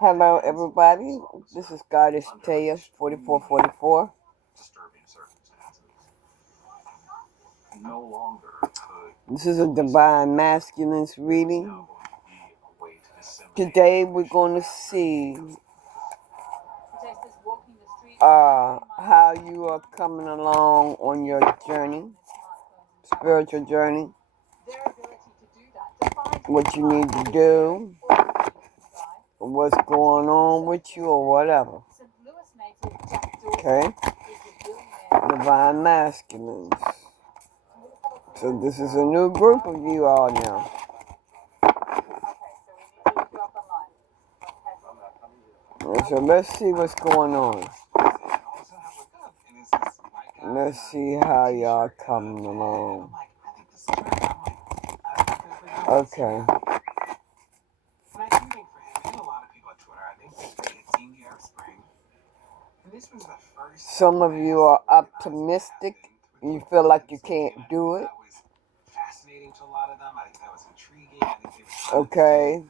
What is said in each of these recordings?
Hello, everybody. This is Goddess Taya, 4444. This is a Divine Masculines reading. Today we're going to see how you are coming along on your journey, spiritual journey, what you need to do, what's going on with you or whatever. Okay? Divine Masculines. So this is a new group of you all now. So let's see what's going on. Let's see how y'all coming along. Okay. Some of you are optimistic. You feel like you can't do it. Okay.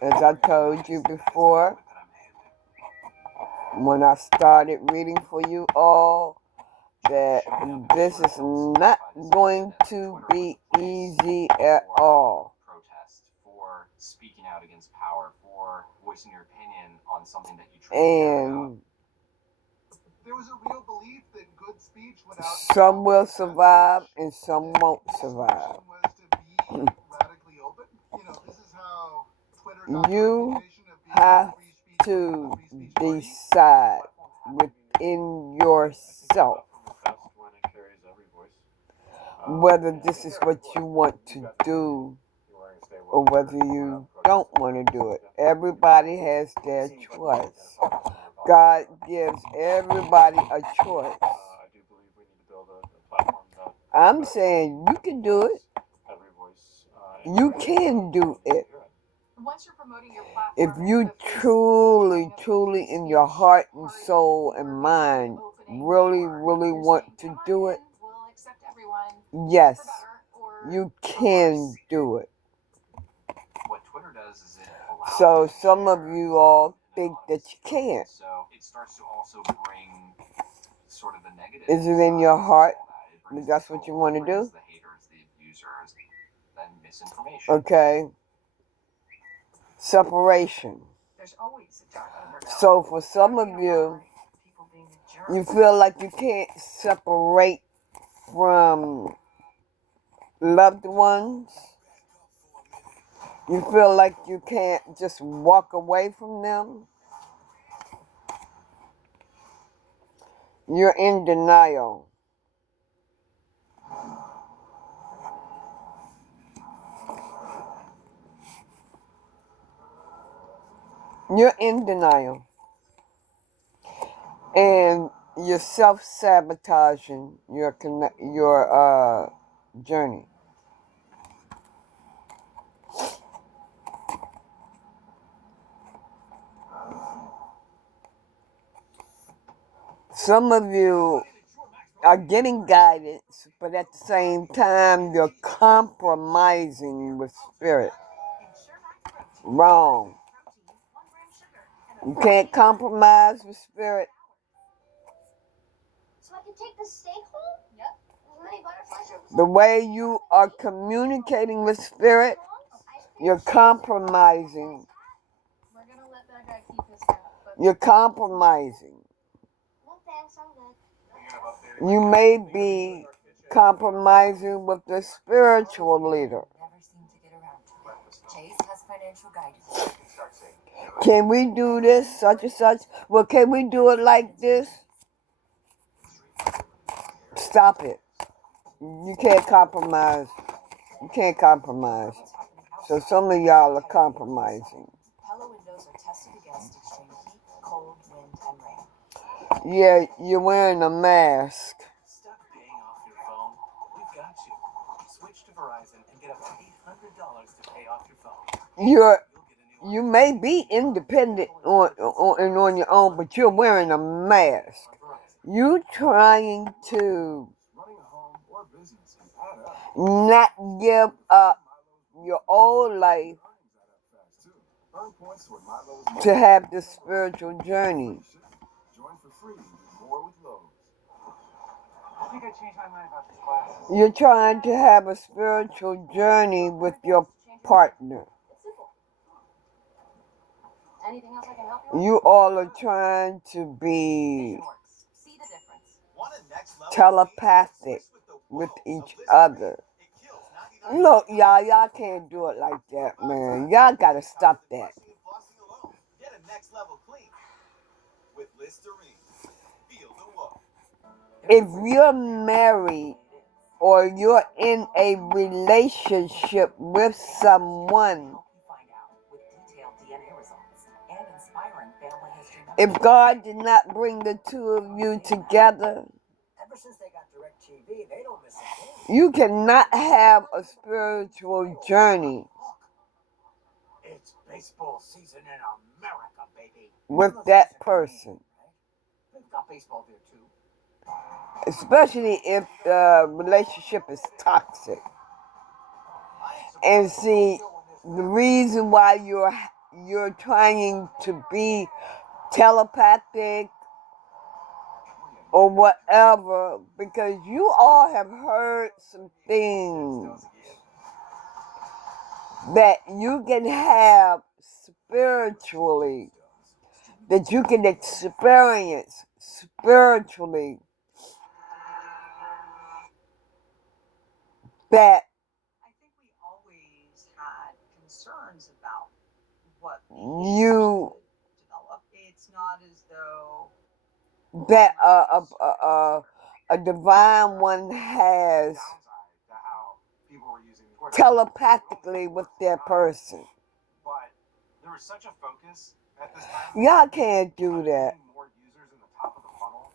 As I told you before, when I started reading for you all, that this is not going to be easy at all. For speaking out against power, for voicing your opinion on something that you and there was a real belief that good speech without some will survive and some won't survive. You have to decide within yourself whether this is what you want to do or whether you don't want to do it. Everybody has their choice. God gives everybody a choice. I'm saying you can do it. You can do it. If you truly in your heart and soul and mind really want to do it, yes, you can do it. So some of you all think that you can't. Is it in your heart that that's what you want to do? Okay. Separation. So for some of you, you feel like you can't separate from loved ones. You feel like you can't just walk away from them. You're in denial. You're in denial. And you're self-sabotaging your journey. Some of you are getting guidance, but at the same time, you're compromising with spirit. Wrong. You can't compromise with spirit. So I can take the steak home? Yep. The way you are communicating with spirit, you're compromising. We're going to let that guy keep his stuff. You're compromising. No thanks, I'm good. You may be compromising with the spiritual leader. Chase has financial guidance. Can we do this, such and such? Well, can we do it like this? Stop it. You can't compromise. You can't compromise. So some of y'all are compromising. Pella windows are tested against extreme heat, cold, wind, and rain. Yeah, you're wearing a mask. Stuck paying off your phone? We've got you. Switch to Verizon and get up to $800 to pay off your phone. You may be independent on your own, but you're wearing a mask. You trying to not give up your old life Earn points toward my Lowe's to have this spiritual journey. Join for free and do more with Lowe's. I think I changed my mind about this class. You're trying to have a spiritual journey with your partner. It's simple. Anything else I can help you with? You all are trying to be Vision works. See the difference. Want a next level telepathic Switch the with world each of Listerine. other. It kills 99 Look, y'all can't do it like that, man. Y'all gotta stop that. Brushing and flossing alone. Get a next level clean with Listerine. Feel the woe. If you're married or you're in a relationship with someone, Help you find out with detailed DNA results and inspiring family history. if God did not bring the two of you together, Ever since they got DirecTV, they don't miss a thing. you cannot have a spiritual journey It's baseball season in America, baby. with that person, They've got baseball there too. especially if the relationship is toxic. And see, the reason why you're trying to be telepathic or whatever, because you all have heard some things that you can have spiritually, that you can experience spiritually, that I think we always had concerns about what you should develop. It's not as though that a divine one has Downside to how people were using Twitter. telepathically with their person. But there was such a focus at this time. Y'all can't do on that. getting more users in the top of the funnel.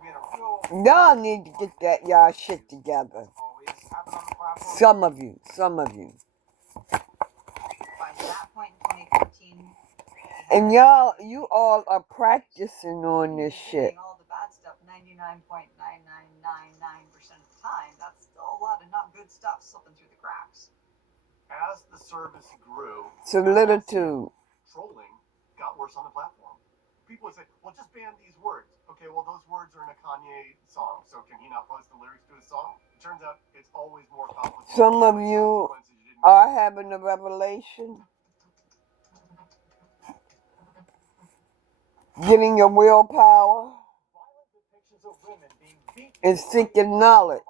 We had a real Y'all need to get that y'all shit together. always happen on the platform. Some of you. by that point in 2013, And you all are practicing on this shit. all the bad stuff 99.9999% of the time, that's still a lot of not good stuff slipping through the cracks. As the service grew, Solitude. trolling got worse on the platform. People would say, well, just ban these words. Okay, well, those words are in a Kanye song, so can he not post the lyrics to his song? It turns out it's always more complicated. Some of you are having a revelation, getting your willpower, Violent depictions of women being beaten and seeking knowledge.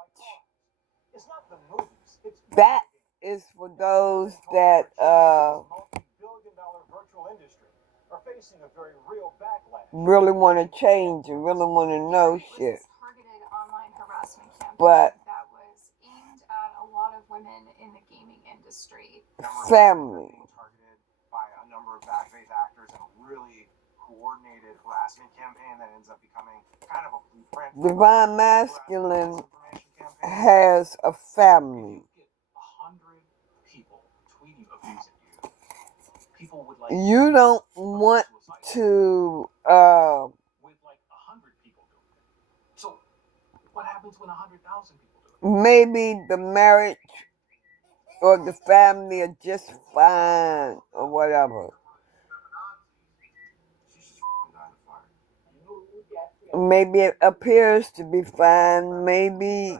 It's not the movies. It's That is for those that multi-billion-dollar virtual industry are facing a very real backlash. really want to change and really want to know shit. Targeted online harassment campaign But that was aimed at a lot of women in the gaming industry. family. Targeted by a number of bad faith actors and a really coordinated harassment campaign that ends up becoming kind of a blueprint. Divine masculine has a family. You get 100 people tweeting abuse at you. People would like You don't want to with like 100 people doing it. So what happens when 100,000 people do it? maybe the marriage or the family are just fine or whatever. She's just dying of fire. Maybe it appears to be fine. Maybe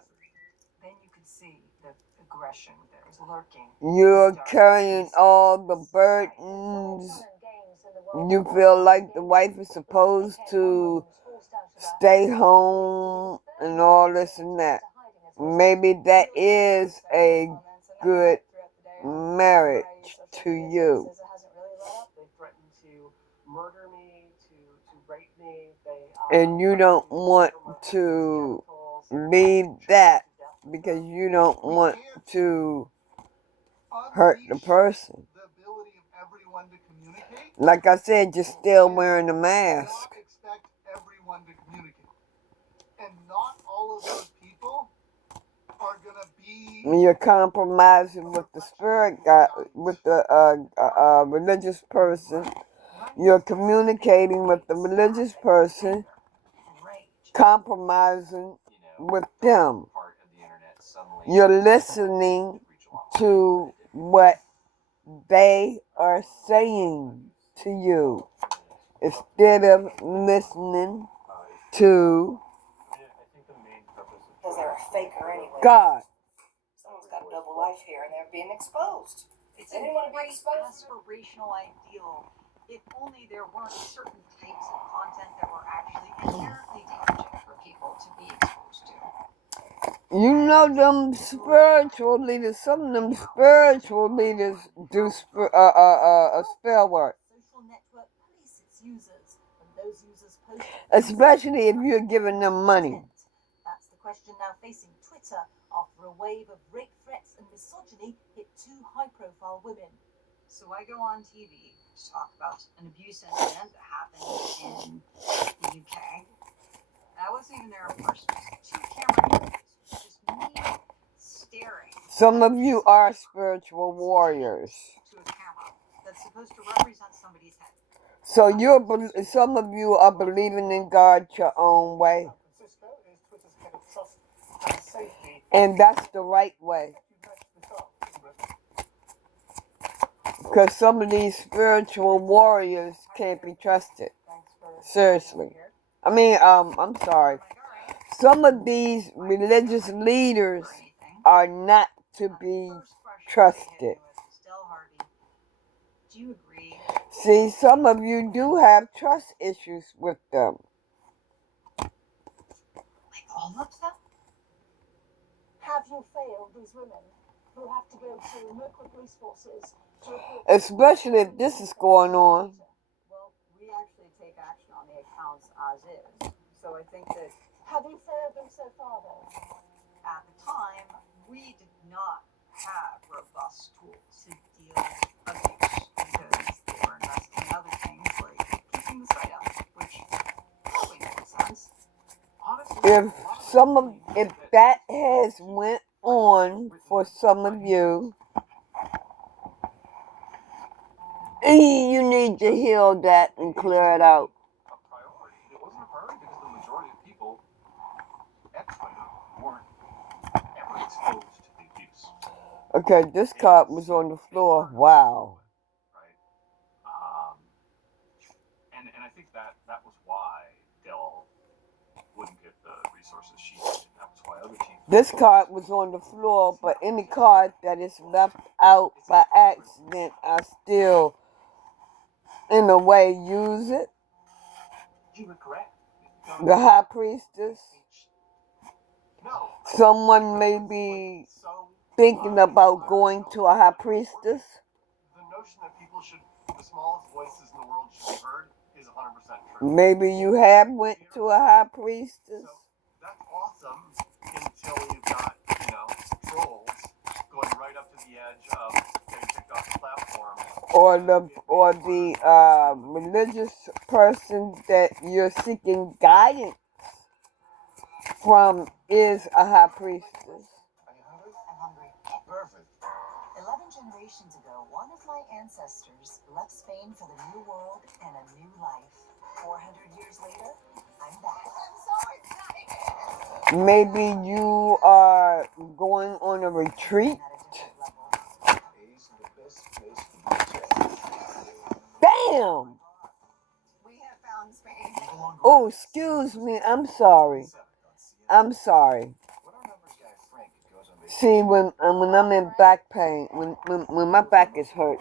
Then you could see the aggression that was lurking. you're carrying all the burdens. You feel like the wife is supposed to stay home and all this and that. Maybe that is a good marriage to you. They threatened to murder me, to rape me. And you don't want to leave that because you don't want to hurt the person. The ability of everyone to communicate. Like I said, you're still wearing a mask. Not expect everyone to communicate. And not all of those people are going to be... When you're compromising with the spirit guy, with the religious person, you're communicating with the religious person, compromising with them. Part of the internet suddenly You're listening to what they are saying to you instead of listening to Because they're a faker anyway. God. Someone's got a double life here and they're being exposed. It's They a didn't want to be great exposed. aspirational ideal. If only there weren't certain types of content that were actually inherently damaging for people to be exposed to. You know them spiritual leaders, some of them spiritual leaders do spell work. Social network police its users when those users post Especially if you're giving them money. That's the question now facing Twitter after a wave of rape threats and misogyny hit two high-profile women. So I go on TV to talk about an abuse incident that happened in the UK. I wasn't even there in person. Two camera crews, just me staring. Some of you are spiritual warriors. To a camera that's supposed to represent somebody's head. So some of you are believing in God your own way. And that's the right way. Because some of these spiritual warriors can't be trusted. Seriously. I mean, I'm sorry. Some of these religious leaders are not to be trusted. Do you agree? See, some of you do have trust issues with them. Like all of them? Have you failed these women who have to go to local police forces to report? Especially if this is going on. Well, we actually take action on the accounts as is. So I think that... Have you failed them so far, though? At the time, we did not have robust tools to deal with abuse because they were investing in other things like keeping the site up, which probably makes sense. If that has went on for some of you, you need to heal that and clear it out. A priority. It wasn't a priority because the majority of people at Twitter weren't ever exposed to the abuse. Okay, this card was on the floor. Wow. Right? And I think that was why Dell wouldn't get the resources she needed. That was why other teams. This card was on the floor, but any card that is left out by accident, I still, in a way, use it. You were correct. The High Priestess. No. Someone may be thinking about going to a High Priestess. The notion that people should, the smallest voices in the world should be heard is 100% true. Maybe you have went to a High Priestess. So that's awesome until you've got, trolls going right up to the edge of getting kicked off the platform. Or the religious person that you're seeking guidance from is a High Priestess. I'm hungry. Perfect. 11 generations ago, one of my ancestors left Spain for the New World and a new life. 400 years later, I'm back. I'm so excited! Maybe you are going on a retreat. Damn! We have found Spain. Oh, excuse me. I'm sorry. See, when I'm in back pain, when my back is hurt,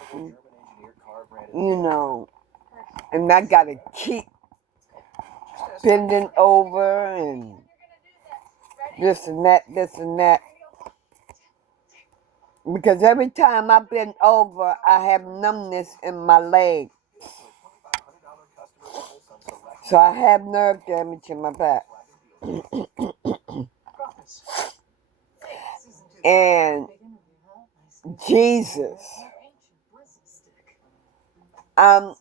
and I gotta keep bending over and this and that. Because every time I bend over, I have numbness in my leg. So I have nerve damage in my back. And Jesus, I'm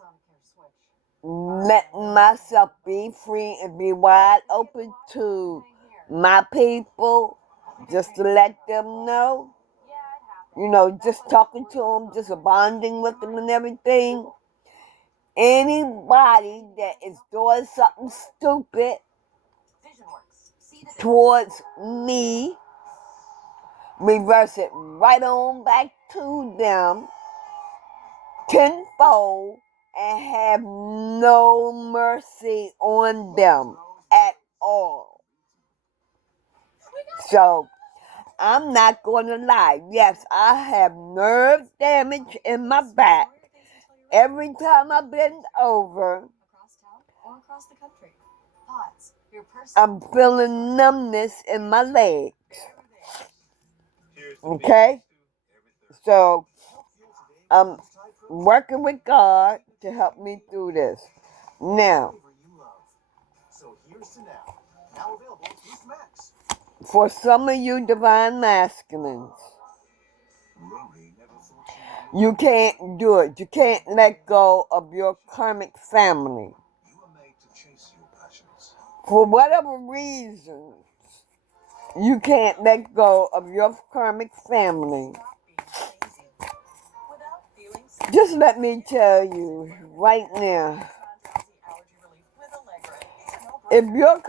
letting myself be free and be wide open to my people, just to let them know. Just talking to them, just bonding with them and everything. Anybody that is doing something stupid towards me, reverse it right on back to them tenfold and have no mercy on them at all. So, I'm not going to lie. Yes, I have nerve damage in my back every time I bend over. Across town or across the country. Pods, your personal. I'm feeling numbness in my legs. Okay? So, I'm working with God to help me through this. Now, So here's to now. Now available at Boost Max. for some of you divine masculines, you can't do it. You can't let go of your karmic family. For whatever reason, you can't let go of your karmic family. Just let me tell you right now, if your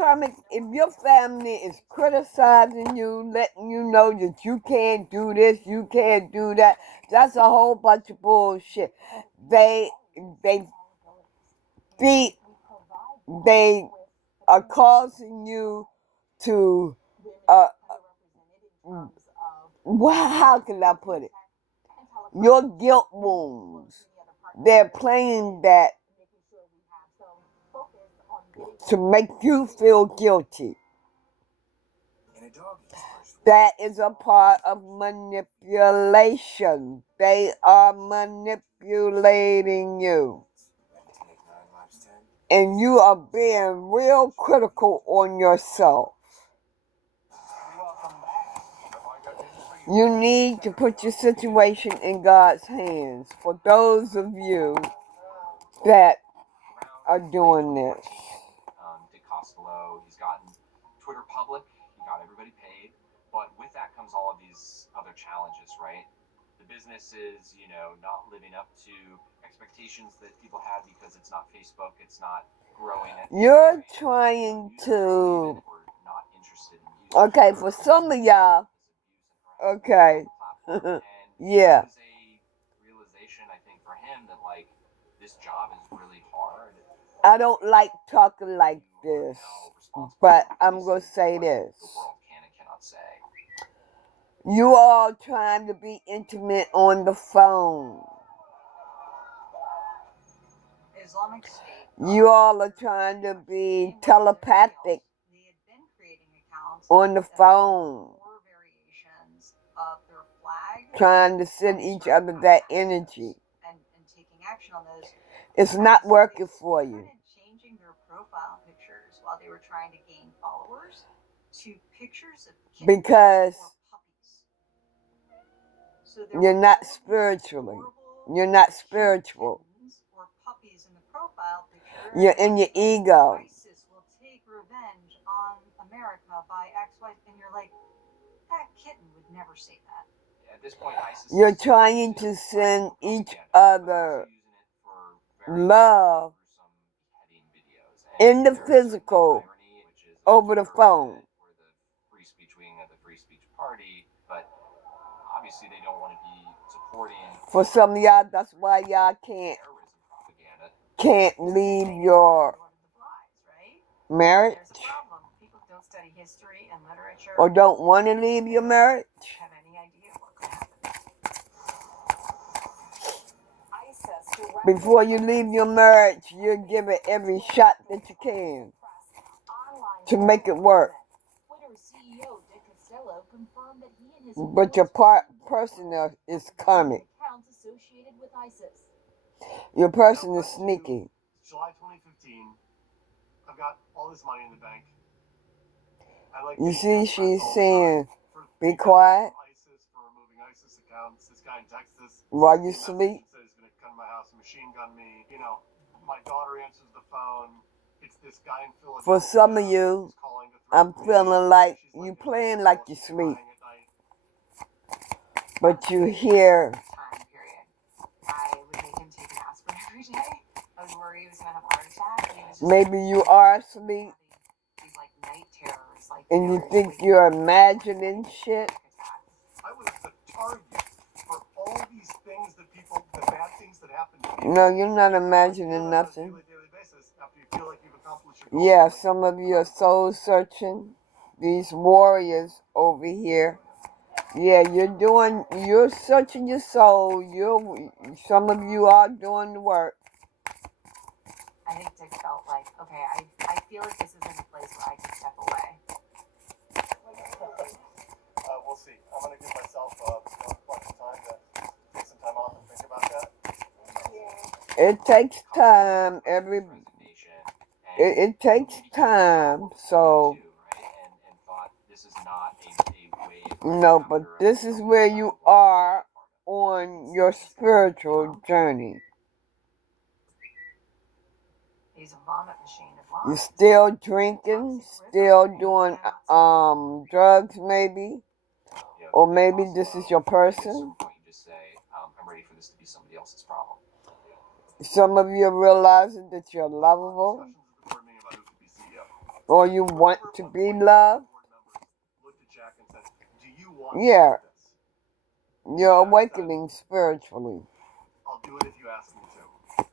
family is criticizing you, letting you know that you can't do this, you can't do that, that's a whole bunch of bullshit. They are causing you to, how can I put it? Your guilt wounds. They're playing that to make you feel guilty. That is a part of manipulation. They are manipulating you. And you are being real critical on yourself. You need to put your situation in God's hands. For those of you that are doing this. Dick Costello, he's gotten Twitter public, he got everybody paid, but with that comes all of these other challenges, right? The business is, not living up to expectations that people had because it's not Facebook, it's not growing. You're trying to... Okay, for some of y'all, okay, yeah. It was a realization, I think, for him that, this job is really hard. I don't like talking like this, but I'm going to say this. You all trying to be intimate on the phone. You all are trying to be telepathic on the phone. Trying to send each other that energy. It's not working for you. Changing their profile pictures while they were trying to gain followers to pictures of kittens because or puppies. So you're not spiritually. You're not spiritual. Or puppies in the profile picture. You're in your ego. ISIS will take revenge on America by XY, and you're like, that kitten would never say that. At this point, ISIS you're trying to send each other love in the physical over the phone. Free speech wing of the Free Speech Party, but obviously they don't want to be supporting. For some of y'all, that's why y'all can't leave your marriage, People don't study history and literature, or don't want to leave your marriage. Have any idea what could happen. Before you leave your marriage, you give it every shot that you can to make it work. But your person is karmic. Your person is sneaky. July 2015. I've got all this money in the bank. You see, she's saying, be quiet For removing ISIS accounts. This guy in Texas. while you sleep. Said he's going to come to my house and machine gun me. My daughter answers the phone. It's this guy in Philadelphia. For some of you, I'm feeling like you playing like you sleep. But you hear. Time period. I would make him take an aspirin every day. I was worried he was going to have a heart attack. Maybe you are asleep. These night terrors. And you think you're imagining shit. I was the target for all these things that the bad things that happen to you. No, you're not On a imagining nothing. daily basis, after you feel like you've accomplished your goal, Yeah, like, some of you are soul searching. These warriors over here. Yeah, you're searching your soul. Some of you are doing the work. I think Dick felt like, okay, I feel like this isn't a place where I can step away. We'll see. I'm going to give myself a bunch of time to take some time off and think about that. It takes time. It takes time. So, no, but this is where you are on your spiritual journey. He's a vomit machine of love. You're still drinking, still doing drugs maybe, or maybe this is your person. I'm ready for this to be somebody else's problem. Some of you are realizing that you're lovable, or you want to be loved. Yeah, you're awakening spiritually. I'll do it if you ask me to.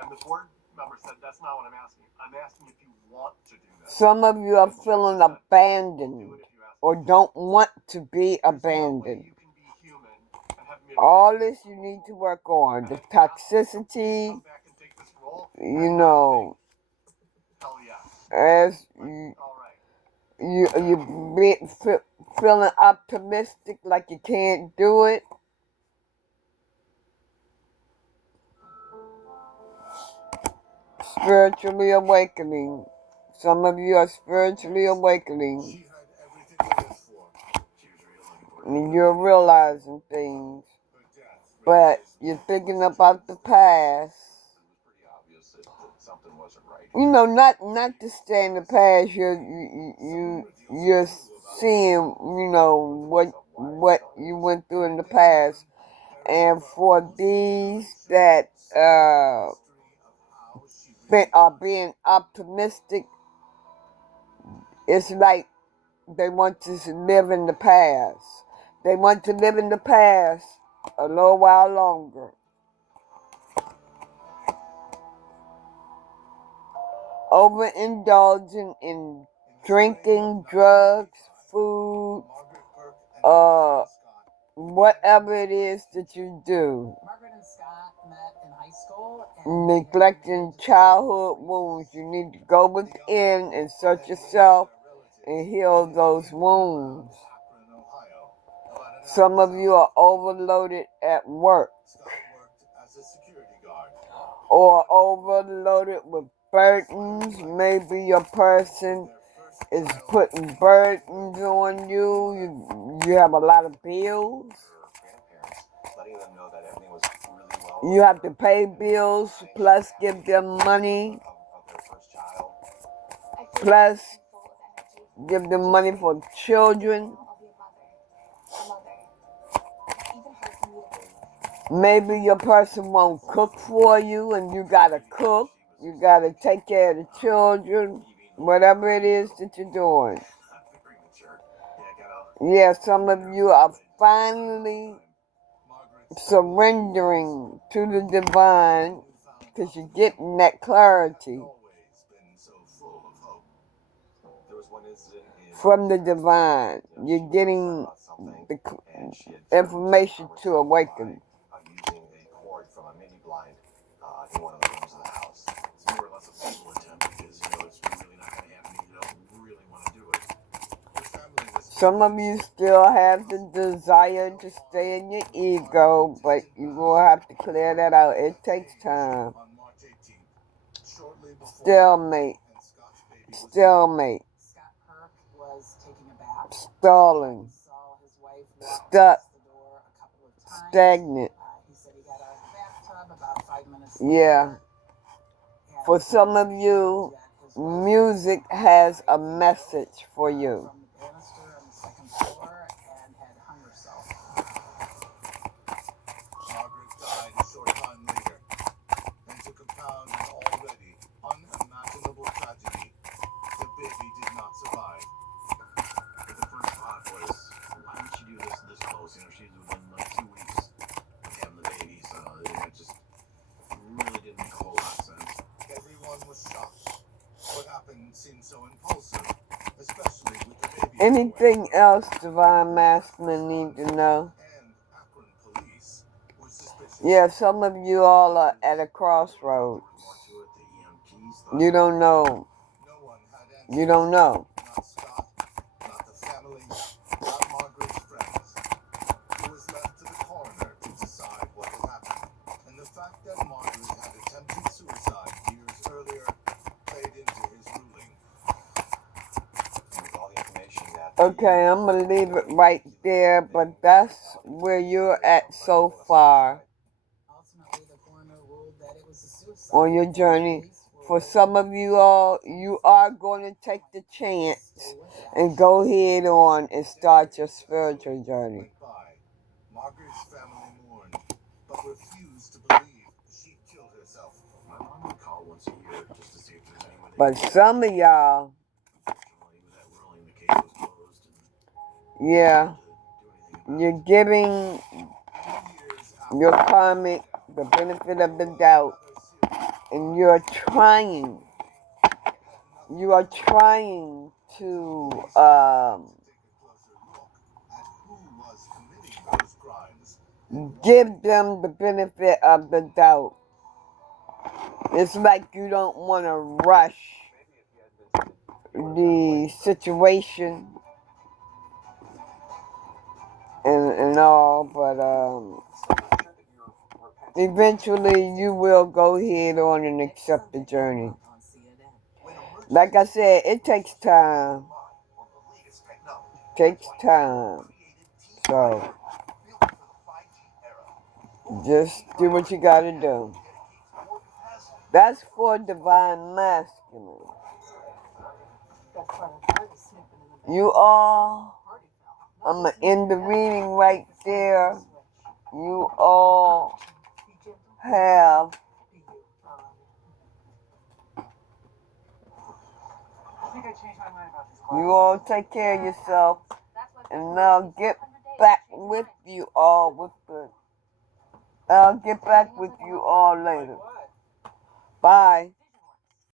And the board member said, that's not what I'm asking. I'm asking if you want to do that. Some of you are feeling abandoned or don't want to be abandoned. All this you need to work on. The toxicity, as you feeling optimistic like you can't do it. Spiritually awakening. Some of you are spiritually awakening. And you're realizing things. But you're thinking about the past. Not to stay in the past. You're seeing, what you went through in the past. And for these that are being optimistic, it's like they want to live in the past. They want to live in the past a little while longer. Overindulging in drinking, drugs, food, whatever it is that you do. Margaret and Scott met in high school. Neglecting childhood wounds. You need to go within and search yourself and heal those wounds. Some of you are overloaded at work or overloaded with burdens. Maybe your person is putting burdens on you. You have a lot of bills. You have to pay bills, plus give them money, plus give them money for children. Maybe your person won't cook for you and you gotta cook. You gotta take care of the children, whatever it is that you're doing. Yeah, some of you are finally surrendering to the divine because you're getting that clarity from the divine. You're getting the information to awaken. Using a cord from a mini blind in one of the rooms of the house. It's more or less a feeble attempt because, it's really not going to happen if you don't really want to do it. Some of you still have the desire to stay in your ego, but you will have to clear that out. It takes time. Stalemate. Stalling. Stuck. Stagnant. Yeah. For some of you, music has a message for you. Margaret died a short time later, and to compound an already unimaginable tragedy, the baby did not survive. But the first thought was, why would she do this close? She's within like 2 weeks of having the baby, so they had Anything else Divine Masculine need to know? Yeah, some of you all are at a crossroads. You don't know. You don't know. Not the family, not Margaret's friends. It was left to the coroner to decide what had happened. And the fact that Margaret had attempted suicide years earlier played into his ruling. And with all the information that... Okay, I'm going to leave it right there, but that's where you're at so far on your journey. For some of you all, you are going to take the chance and go head on and start your spiritual journey. Margaret's family mourned, but refused to believe she killed herself. My mom would call once a year just to see if there's anyone. But some of y'all, yeah, you're giving your karmic the benefit of the doubt, and you're trying to give them the benefit of the doubt. It's like you don't want to rush the situation and all, but eventually you will go ahead on and accept the journey. Like I said, it takes time. Takes time. So just do what you gotta do. That's for Divine Masculine. You all, I'm going to end the reading right there. You all have, you all take care of yourself, and I'll get back with you all I'll get back with you all later. Bye.